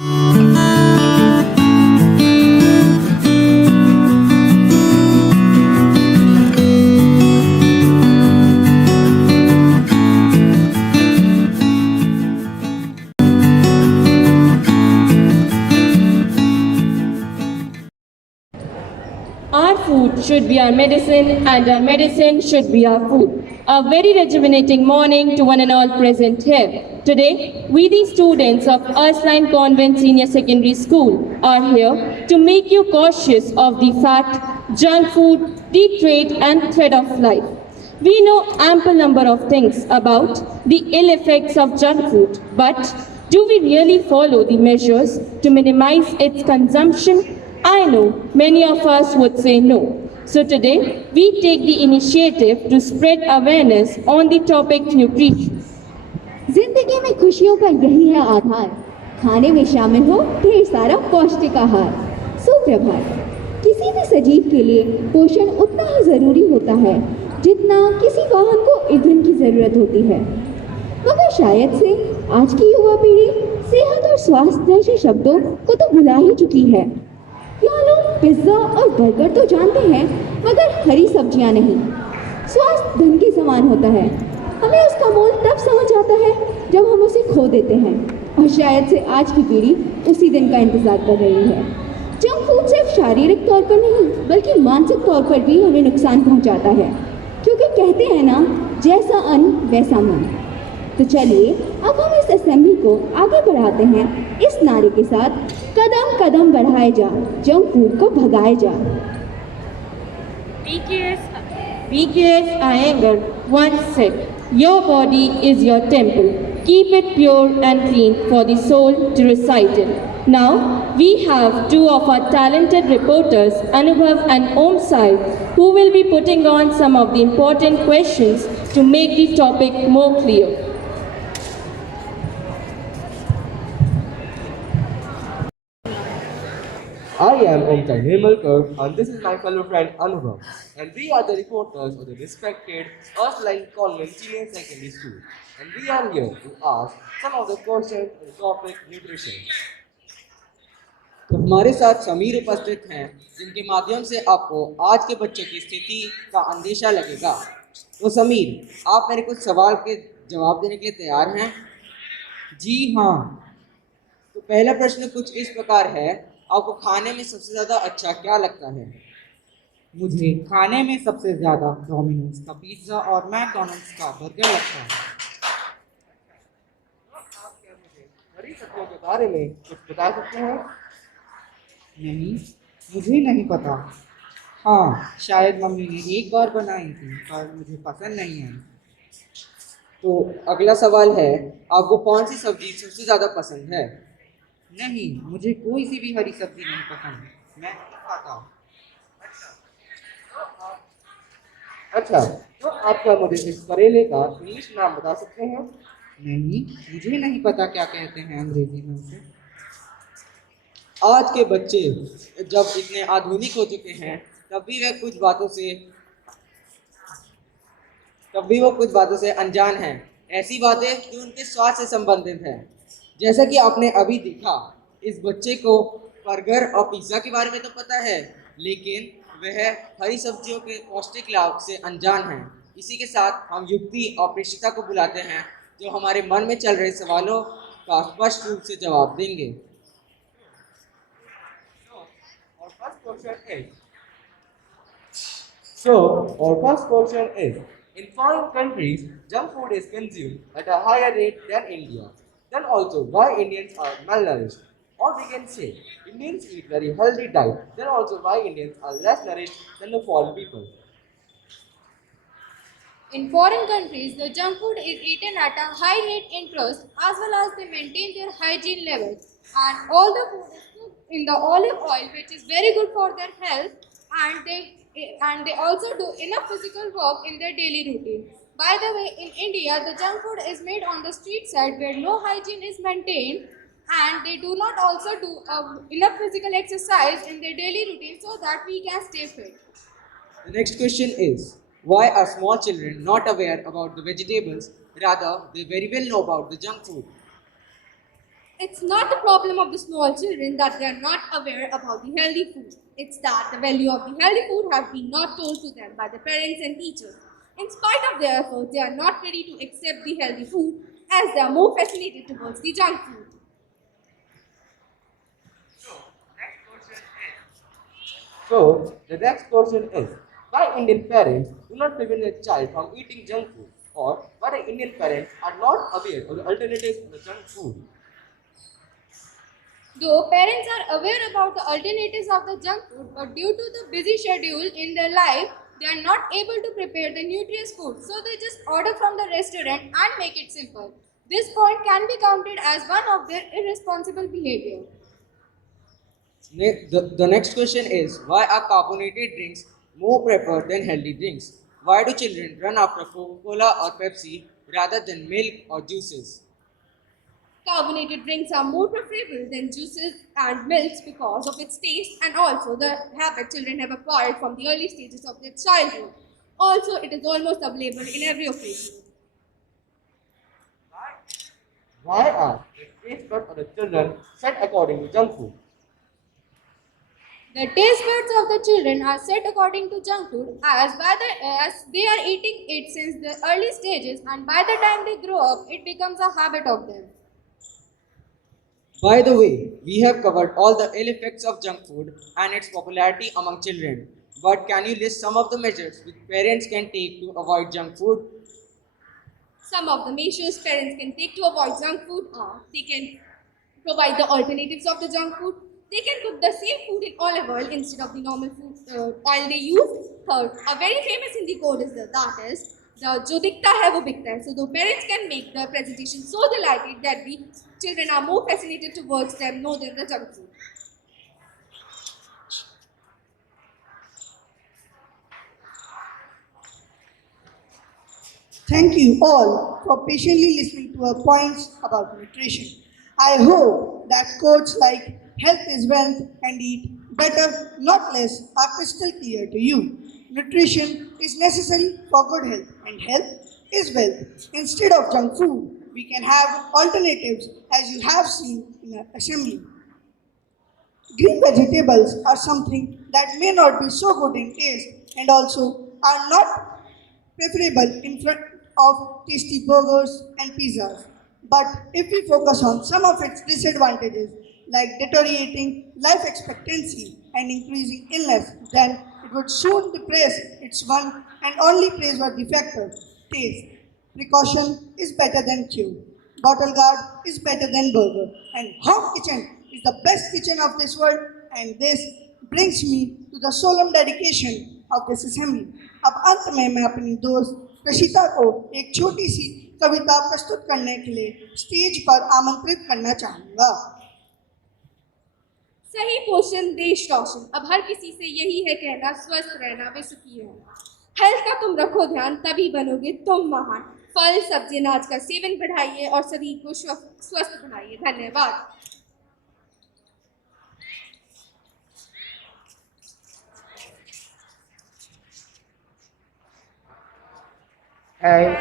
Our food should be our medicine, and our medicine should be our food. A very rejuvenating morning to one and all present here. Today, we, the students of Ursuline Convent Senior Secondary School, are here to make you cautious of the fact, junk food, the trait, and threat of life. We know ample number of things about the ill effects of junk food, but do we really follow the measures to minimize its consumption? I know many of us would say no. So today, we take the initiative to spread awareness on the topic nutrition. जिंदगी में खुशियों का यही है आधार, खाने में शामिल हो ढेर सारा पौष्टिक आहार। सुप्रभात। किसी भी सजीव के लिए पोषण उतना ही जरूरी होता है जितना किसी वाहन को ईंधन की जरूरत होती है। मगर शायद से आज की युवा पीढ़ी सेहत और स्वास्थ्य जैसे शब्दों को तो भुला ही चुकी है। यहाँ लोग पिज्जा और बर्गर तो जानते हैं, मगर हरी सब्जियाँ नहीं। स्वास्थ्य धन के समान होता है। हमें उसका मोल तब समझ आता है जब हम उसे खो देते हैं, और शायद से आज की पीढ़ी उसी दिन का इंतजार कर रही है। जंक फूड सिर्फ शारीरिक तौर पर नहीं बल्कि मानसिक तौर पर भी हमें नुकसान पहुंचाता है, क्योंकि कहते हैं ना, जैसा अन्न वैसा मन। तो चलिए अब हम इस असेंबली को आगे बढ़ाते हैं इस नारे के साथ, कदम कदम बढ़ाए जा, जंक फूड को भगाए जा। BKS Iyengar once said, "Your body is your temple. Keep it pure and clean for the soul to recite it." Now, we have two of our talented reporters, Anubhav and Om Sai, who will be putting on some of the important questions to make the topic more clear. I am Omkar Nirmalkar and this is my fellow friend Anubhav, and we are the reporters of the respected Ursuline Convent Senior Secondary School, and we are here to ask some of the questions on the topic nutrition. तो हमारे साथ समीर उपस्थित हैं, जिनके माध्यम से आपको आज के बच्चों की स्थिति का अंदेशा लगेगा। तो समीर, आप मेरे कुछ सवाल के जवाब देने के लिए तैयार हैं? जी हाँ। तो पहला प्रश्न कुछ इस प्रकार है, आपको खाने में सबसे ज़्यादा अच्छा क्या लगता है? मुझे खाने में सबसे ज़्यादा डोमिनोज का पिज़्ज़ा और मैकडॉनल्ड्स का बर्गर लगता है। आप क्या मुझे हरी सब्जियों के बारे में कुछ बता सकते हैं? नहीं, मुझे नहीं पता। हाँ, शायद मम्मी ने एक बार बनाई थी पर मुझे पसंद नहीं आई। तो अगला सवाल है, आपको कौन सी सब्जी सबसे ज़्यादा पसंद है? नहीं, मुझे कोई सी भी हरी सब्जी नहीं पसंद, मैं नहीं खाता। अच्छा, तो आप क्या मुझे इस करेले का इंग्लिश नाम बता सकते हैं? नहीं, मुझे नहीं पता क्या कहते हैं अंग्रेजी में उसे। आज के बच्चे जब इतने आधुनिक हो चुके हैं, तब भी वो कुछ बातों से अनजान हैं। ऐसी बातें जो उनके स्वास्थ्य से संबंधित हैं। जैसा कि आपने अभी देखा, इस बच्चे को बर्गर और पिज़्ज़ा के बारे में तो पता है, लेकिन वह हरी सब्जियों के पौष्टिक लाभ से अनजान हैं। इसी के साथ हम युक्ति और प्रेषिता को बुलाते हैं, जो हमारे मन में चल रहे सवालों का स्पष्ट रूप से जवाब देंगे। Our first question is, in foreign countries, junk food is consumed at a higher rate than India. Then also, why Indians are malnourished? Or we can say, Indians eat very healthy diet. Then also, why Indians are less nourished than the foreign people? In foreign countries, the junk food is eaten at a high rate in trust, as well as they maintain their hygiene levels. And all the food is cooked in the olive oil, which is very good for their health, and they also do enough physical work in their daily routine. By the way, in India, the junk food is made on the street side where no hygiene is maintained, and they do not also do enough physical exercise in their daily routine so that we can stay fit. The next question is, why are small children not aware about the vegetables, rather they very well know about the junk food? It's not the problem of the small children that they are not aware about the healthy food. It's that the value of the healthy food has been not told to them by the parents and teachers. In spite of their efforts, they are not ready to accept the healthy food as they are more fascinated towards the junk food. So, the next question is, why Indian parents do not prevent their child from eating junk food? Or why the Indian parents are not aware of the alternatives to the junk food? Though parents are aware about the alternatives of the junk food, but due to the busy schedule in their life, they are not able to prepare the nutritious food. So they just order from the restaurant and make it simple. This point can be counted as one of their irresponsible behavior. The next question is, why are carbonated drinks more preferred than healthy drinks? Why do children run after Coca-Cola or Pepsi rather than milk or juices? Carbonated drinks are more preferable than juices and milks because of its taste and also the habit children have acquired from the early stages of their childhood. Also, it is almost available in every occasion. Why are the taste buds of the children set according to junk food? The taste buds of the children are set according to junk food as they are eating it since the early stages, and by the time they grow up, it becomes a habit of them. By the way, we have covered all the ill effects of junk food and its popularity among children. But can you list some of the measures which parents can take to avoid junk food? Some of the measures parents can take to avoid junk food are they can provide the alternatives of the junk food. They can cook the same food in olive oil instead of the normal food oil they use. Third, a very famous Hindi code is that is the जो दिखता है वो बिकता है. So the parents can make the presentation so delighted that the children are more fascinated towards them more than the junk food. Thank you all for patiently listening to our points about nutrition. I hope that quotes like health is wealth and eat better, not less, are crystal clear to you. Nutrition is necessary for good health, and health is wealth. Instead of junk food, we can have alternatives as you have seen in our assembly. Green vegetables are something that may not be so good in taste and also are not preferable in front of tasty burgers and pizzas. But if we focus on some of its disadvantages, like deteriorating life expectancy and increasing illness, then it would soon depress its one and only praiseworthy factor, taste. Precaution is better than cure. Bottle guard is better than burger. And home kitchen is the best kitchen of this world. And this brings me to the solemn dedication of this assembly. अब अंत में मैं अपनी दोस्त प्रशिता को एक छोटी सी कविता प्रस्तुत करने के लिए स्टेज पर आमंत्रित करना चाहूँगा। सही पोषण देश रोशन. अब हर किसी से यही है कहना, स्वस्थ रहना व सुखी रहना. हेल्थ का तुम रखो ध्यान, तभी बनोगे तुम महान. फल सब्जी अनाज का सेवन बढ़ाइए और शरीर को स्वस्थ बनाइए. धन्यवाद. And